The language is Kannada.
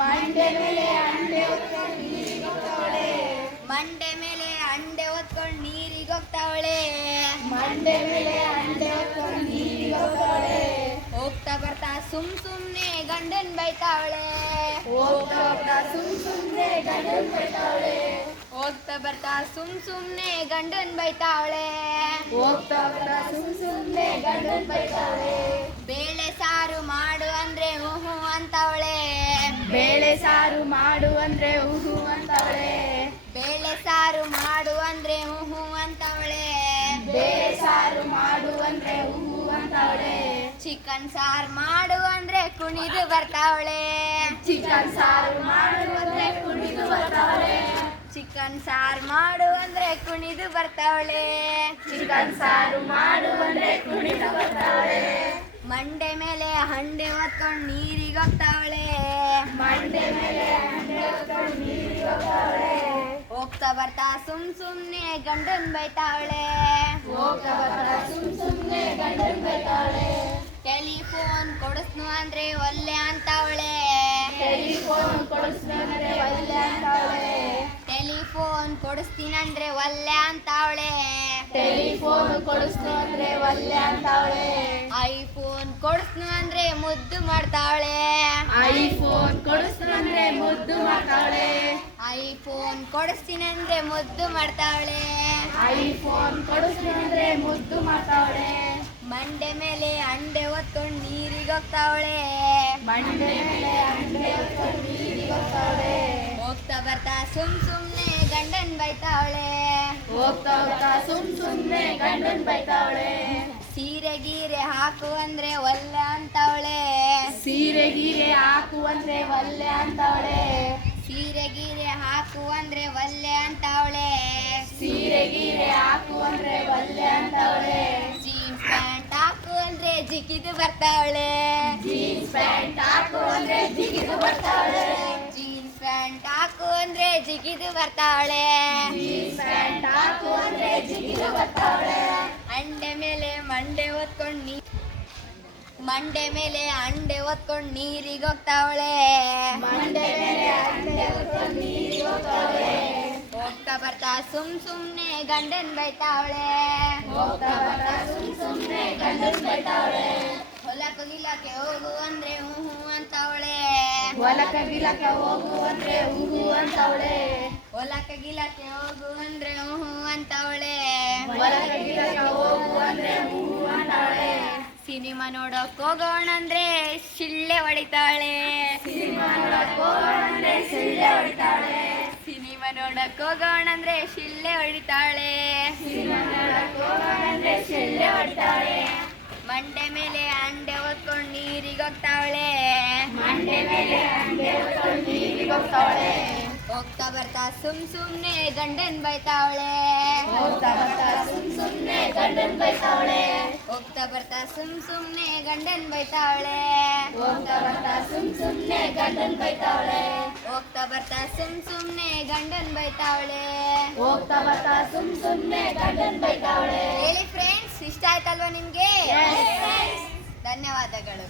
ಮಂಡೆ ಮೇಲೆ ಅಂಡೆ ಹೊತ್ಕೊಂಡು ನೀರಿಗೆ ಹೋಗ್ತಾವಳೆ ಮಂಡೆ ಮೇಲೆ ಅಂಡೆ ಹೊತ್ಕೊಂಡು ನೀರಿಗೆ ಹೋಗ್ತಾವಳೆ ಮಂಡೆ ಮೇಲೆ ಅಂಡೆ ಹೊತ್ಕೊಂಡು ನೀರಿಗೆ ಹೋಗ್ತಾವಳೆ ಹೋಗ್ತಾ ಬರ್ತಾ ಸುಮ್ ಸುಮ್ನೆ ಗಂಡನ್ ಬೈತಾವಳೆ. ಹೋಗ್ತಾ ಬರ್ತಾ ಸುಮ್ ಸುಮ್ನೆ ಗಂಡನ್ ಬೈತಾವಳೆ. ಹೋಗ್ತಾ ಬರ್ತಾ ಸುಮ್ ಸುಮ್ನೆ ಗಂಡನ್ ಬೈತಾವಳೆ. ಹೋಗ್ತಾ ಬರ್ತಾ ಸುಮ್ ಸುಮ್ನೆ ಗಂಡನ್ ಬೈತಾವಳೆ. ಬೇಳೆ ಸಾರು ಮಾಡು ಅಂದ್ರೆ ಓಹೋ ಸಾರು ಮಾಡು ಅಂದ್ರೆ ಉಹು ಅಂತವಳೆ. ಬೇಳೆ ಸಾರು ಮಾಡು ಅಂದ್ರೆ ಹ್ಞೂ ಅಂತವಳೆ. ಬೇಳೆ ಸಾರು ಮಾಡು ಅಂದ್ರೆ ಉಹು ಅಂತವಳೆ. ಚಿಕನ್ ಸಾರು ಮಾಡು ಅಂದ್ರೆ ಕುಣಿದು ಬರ್ತಾವಳೆ. ಚಿಕನ್ ಸಾರು ಮಾಡು ಅಂದ್ರೆ ಕುಣಿದು ಬರ್ತಾವಳೆ. ಚಿಕನ್ ಸಾರು ಮಾಡು ಅಂದ್ರೆ ಕುಣಿದು ಬರ್ತಾವಳೆ. ಚಿಕನ್ ಸಾರು ಮಾಡು ಅಂದ್ರೆ ಕುಣಿದು ಬರ್ತಾವಳೆ. ಮಂಡೆ ಮೇಲೆ ಹಂಡೆ ಹೊತ್ಕೊಂಡು ನೀರಿಗೆ ಹೋಗ್ತಾವಳೆ. ಮಂಡೆ ಮೇಲೆ ಹಂಡೆ ಹೊತ್ಕೊಂಡು ನೀರಿಗೆ ಹೋಗ್ತಾವಳೆ. ಹೋಗ್ತಾ ಬರ್ತಾ ಸುಮ್ ಸುಮ್ನೆ ಗಂಡನ್ ಬೈತಾವಳೆ. ಹೋಗ್ತಾ ಬರ್ತಾ ಸುಮ್ ಸುಮ್ನೆ ಗಂಡನ್ ಬೈತಾವಳೆ. ಟೆಲಿಫೋನ್ ಕೊಡಿಸ್ನು ಅಂದ್ರೆ ಒಲ್ಲೆ ಅಂತಾವಳೆ. ಟೆಲಿಫೋನ್ ಕೊಡಿಸ್ನಂದ್ರೆ ಒಲ್ಲೆ ಅಂತಾವಳೆ. ಟೆಲಿಫೋನ್ ಕೊಡಿಸ್ತೀನಂದ್ರೆ ಒಲ್ಲೆ ಅಂತವಳೆ. ಟೆಲಿಫೋನ್ ಕೊಡಿಸ್ನು ಅಂದ್ರೆ ಒಲ್ಲೆ ಅಂತಾವಳೆ. ಐಫೋನ್ ಕೊಡಿಸ್ನು ಅಂದ್ರೆ ಮುದ್ದು ಮಾಡ್ತಾವಳೆ. ಐಫೋನ್ ಕೊಡಿಸ್ನು ಅಂದ್ರೆ ಮುದ್ದು ಮಾಡ್ತಾವಳೆ. ಐಫೋನ್ ಕೊಡಿಸ್ತೀನಿ ಅಂದ್ರೆ ಮುದ್ದು ಮಾಡ್ತಾವಳೆ. ಐಫೋನ್ ಕೊಡಿಸ್ನು ಅಂದ್ರೆ ಮುದ್ದು ಮಾಡ್ತಾವಳೆ. ಮಂಡೆ ಮೇಲೆ ಅಂಡೆ ಹೊತ್ಕೊಂಡು ನೀರಿಗೆ ಹೋಗ್ತಾವಳೆ. ಮಂಡೆ ಮೇಲೆ ಅಂಡೆ ಹೊತ್ಕೊಂಡು ನೀರಿಗೆ ಹೋಗ್ತಾವಳೆ. ಹೋಗ್ತಾ ಬರ್ತಾ ಸುಮ್ ಸುಮ್ನೆ ಗಂಡನ್ ಬೈತಾವಳೆ. ಹೋಗ್ತಾ ಹೋಗ್ತಾ ಸುಮ್ ಸುಮ್ನೆ ಗಂಡನ್ ಬೈತಾವಳೆ. ಸೀರೆ ಗೀರೆ ಹಾಕು ಅಂದ್ರೆ ಒಲ್ಲೆ ಅಂತವಳೆ. ಸೀರೆ ಗೀರೆ ಹಾಕು ಅಂದ್ರೆ ಒಲ್ಲೆ ಅಂತವಳೆ. ಸೀರೆ ಗೀರೆ ಹಾಕು ಅಂದ್ರೆ ಒಲ್ಲೆ ಅಂತವಳೆ. ಸೀರೆ ಗೀರೆ ಹಾಕು ಅಂದ್ರೆ ಒಲ್ಲೆ ಅಂತವಳೆ. ಜೀನ್ಸ್ ಪ್ಯಾಂಟ್ ಹಾಕು ಅಂದ್ರೆ ಜಿಗಿದು ಬರ್ತಾವಳೆ. ಜೀನ್ಸ್ ಪ್ಯಾಂಟ್ ಹಾಕು ಅಂದ್ರೆ ಜಿಗಿದು ಬರ್ತಾವಳೆ. ಜಿಗಿದು ಬರ್ತಾವಳೆ ಅಂಡೆ ಮೇಲೆ ಮಂಡೆ ಹೊತ್ಕೊಂಡು ನೀ ಮಂಡೆ ಮೇಲೆ ಅಂಡೆ ಒತ್ಕೊಂಡು ನೀರಿಗೆ ಹೋಗ್ತಾವಳೆ. ಹೋಗ್ತಾ ಬರ್ತಾ ಸುಮ್ ಸುಮ್ನೆ ಗಂಡನ್ ಬೈತಾವಳೆ ಹೋಗ್ತಾ ಬರ್ತಾ ಸುಮ್ ಸುಮ್ನೆ ಗಂಡನ್ ಬೈತಾವಳೆ ಹೊಲಕ್ಕ ಗಿಲಕ್ಕೆ ಹೋಗು ಅಂದ್ರೆ ಹ್ಞೂ ಹ್ಞೂ ಅಂತವಳೆ ಹೊಲಕ ಗಿಲಕ ಹೋಗು ಅಂದ್ರೆ ಊಹು ಅಂತವಳೆ ಹೊಲಕ್ಕೆ ಗಿಲಕ್ಕೆ ಹೋಗು ಅಂದ್ರೆ ಹ್ಞೂ ಅಂತವಳೆ ಹೊಲಕ ಗಿಲಕ ಹೋಗು ಅಂದ್ರೆ ಊಹು ಅಂತವಳೆ ಸಿನಿಮಾ ನೋಡಕ್ ಹೋಗೋಣ ಅಂದ್ರೆ ಶಿಳ್ಳೆ ಹೊಡಿತಾಳೆ. ಸಿನಿಮಾ ನೋಡಕ್ ಹೋಗೋಣ ಅಂದ್ರೆ ಶಿಳ್ಳೆ ಹೊಡಿತಾಳೆ. ಸಿನಿಮಾ ನೋಡಕ್ ಹೋಗೋಣ ಅಂದ್ರೆ ಶಿಳ್ಳೆ ಹೊಡಿತಾಳೆ. ಸಿನಿಮಾ ನೋಡಕ್ ಹೋಗೋಣ ಅಂದ್ರೆ ಸಿಳ್ಳೆ ಹೊಡಿತಾಳೆ. ಮಂಡೆ ಮೇಲೆ ಅಂಡೆ ಹೊತ್ಕೊಂಡು ನೀರಿಗೆ ಹೋಗ್ತಾವಳೆ. ಮಂಡೆ ಮೇಲೆ ಹೋಗ್ತಾವಳೆ ಹೋಗ್ತಾ ಬರ್ತಾ ಸುಮ್ ಸುಮ್ನೆ ಗಂಡನ್ ಬೈತಾವಳೆ. ಹೋಗ್ತಾ ಬರ್ತಾ ಸುಮ್ ಸುಮ್ನೆ ಗಂಡನ್ ಬೈತಾವಳೆ. ಹೋಗ್ತಾ ಬರ್ತಾ ಸುಮ್ ಸುಮ್ನೆ ಗಂಡನ್ ಬೈತಾವಳೆ. ಹೋಗ್ತಾ ಬರ್ತಾ ಸುಮ್ ಸುಮ್ನೆ ಗಂಡನ್ ಬೈತಾವಳೆ. ಹೋಗ್ತಾ ಬರ್ತಾ ಸುಮ್ ಸುಮ್ನೆ ಗಂಡನ್ ಬೈತಾವಳೆ. ಹೋಗ್ತಾ ಬರ್ತಾ ಸುಮ್ ಸುಮ್ನೆ ಗಂಡನ್ ಬೈತಾವಳೆ. ಹೇಳಿ ಫ್ರೆಂಡ್ಸ್ ಇಷ್ಟ ಆಯ್ತಲ್ವಾ ನಿಮ್ಗೆ. ಧನ್ಯವಾದಗಳು.